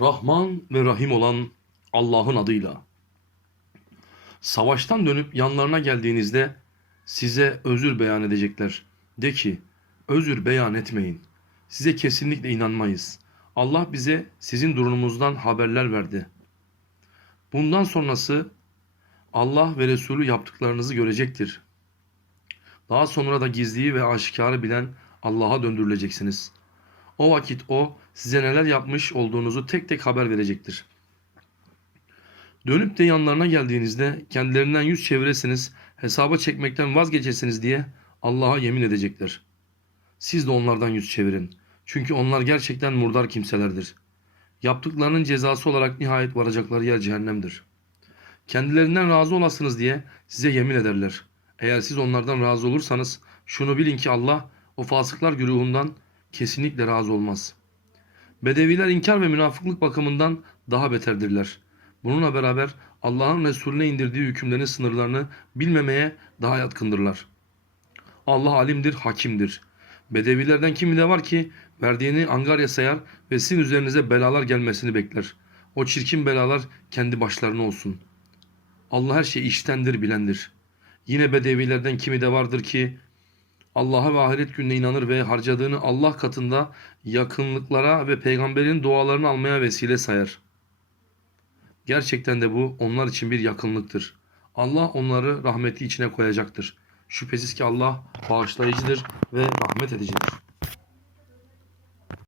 Rahman ve Rahim olan Allah'ın adıyla. Savaştan dönüp yanlarına geldiğinizde size özür beyan edecekler. De ki, özür beyan etmeyin. Size kesinlikle inanmayız. Allah bize sizin durumunuzdan haberler verdi. Bundan sonrası Allah ve Resulü yaptıklarınızı görecektir. Daha sonra da gizliyi ve aşikarı bilen Allah'a döndürüleceksiniz. O vakit o size neler yapmış olduğunuzu tek tek haber verecektir. Dönüp de yanlarına geldiğinizde kendilerinden yüz çeviresiniz, hesaba çekmekten vazgeçesiniz diye Allah'a yemin edecekler. Siz de onlardan yüz çevirin. Çünkü onlar gerçekten murdar kimselerdir. Yaptıklarının cezası olarak nihayet varacakları yer cehennemdir. Kendilerinden razı olasınız diye size yemin ederler. Eğer siz onlardan razı olursanız şunu bilin ki Allah o fasıklar güruhundan kesinlikle razı olmaz. Bedeviler inkar ve münafıklık bakımından daha beterdirler. Bununla beraber Allah'ın Resulüne indirdiği hükümlerin sınırlarını bilmemeye daha yatkındırlar. Allah alimdir, hakimdir. Bedevilerden kimi de var ki verdiğini angarya sayar ve sizin üzerinize belalar gelmesini bekler. O çirkin belalar kendi başlarına olsun. Allah her şeyi iştendir, bilendir. Yine bedevilerden kimi de vardır ki Allah'a ve ahiret gününe inanır ve harcadığını Allah katında yakınlıklara ve peygamberin dualarını almaya vesile sayar. Gerçekten de bu onlar için bir yakınlıktır. Allah onları rahmeti içine koyacaktır. Şüphesiz ki Allah bağışlayıcıdır ve rahmet edicidir.